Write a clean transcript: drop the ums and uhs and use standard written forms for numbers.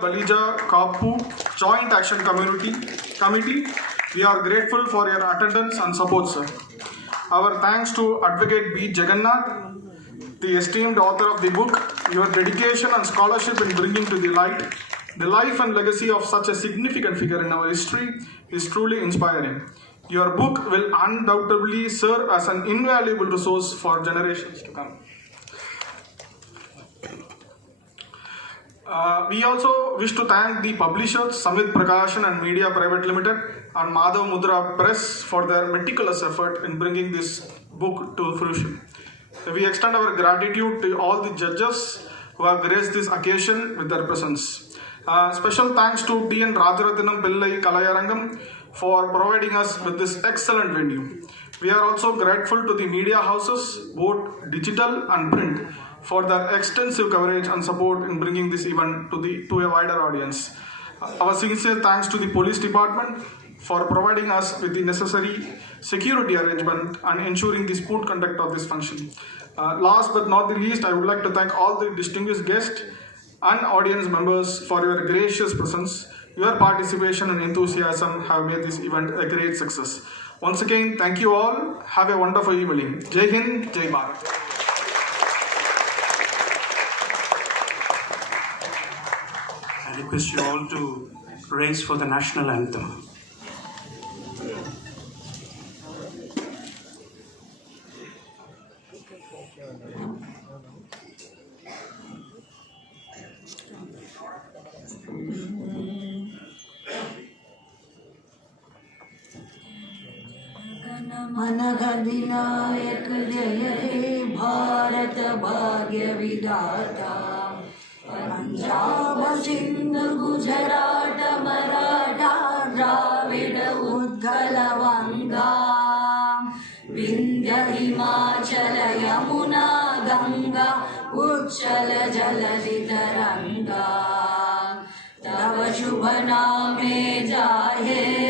Balija Kapu Joint Action Committee, we are grateful for your attendance and support, sir. Our thanks to Advocate B. Jagannath, the esteemed author of the book. Your dedication and scholarship in bringing to the light the life and legacy of such a significant figure in our history is truly inspiring. Your book will undoubtedly serve as an invaluable resource for generations to come. We also wish to thank the publishers Samvid Prakashan and Media Private Limited and Madhav Mudra Press for their meticulous effort in bringing this book to fruition. We extend our gratitude to all the judges who have graced this occasion with their presence. Special thanks to D.N. Rajarathinam Pillai Kalayarangam for providing us with this excellent venue. We are also grateful to the media houses, both digital and print, for their extensive coverage and support in bringing this event to a wider audience. Our sincere thanks to the police department for providing us with the necessary security arrangement and ensuring the smooth conduct of this function. Last but not the least, I would like to thank all the distinguished guests and audience members for your gracious presence. Your participation and enthusiasm have made this event a great success. Once again, thank you all. Have a wonderful evening. Jai Hind, Jai Bharat. I request you all to raise for the national anthem. मन अधिनायक जय हे भारत भाग्य विधाता पंजाब सिंध गुजरात मराठा द्राविड उत्कल वंगा विंध्य हिमाचल यमुना गंगा उच्चल जलधि तरंगा तव शुभ नामे जाहे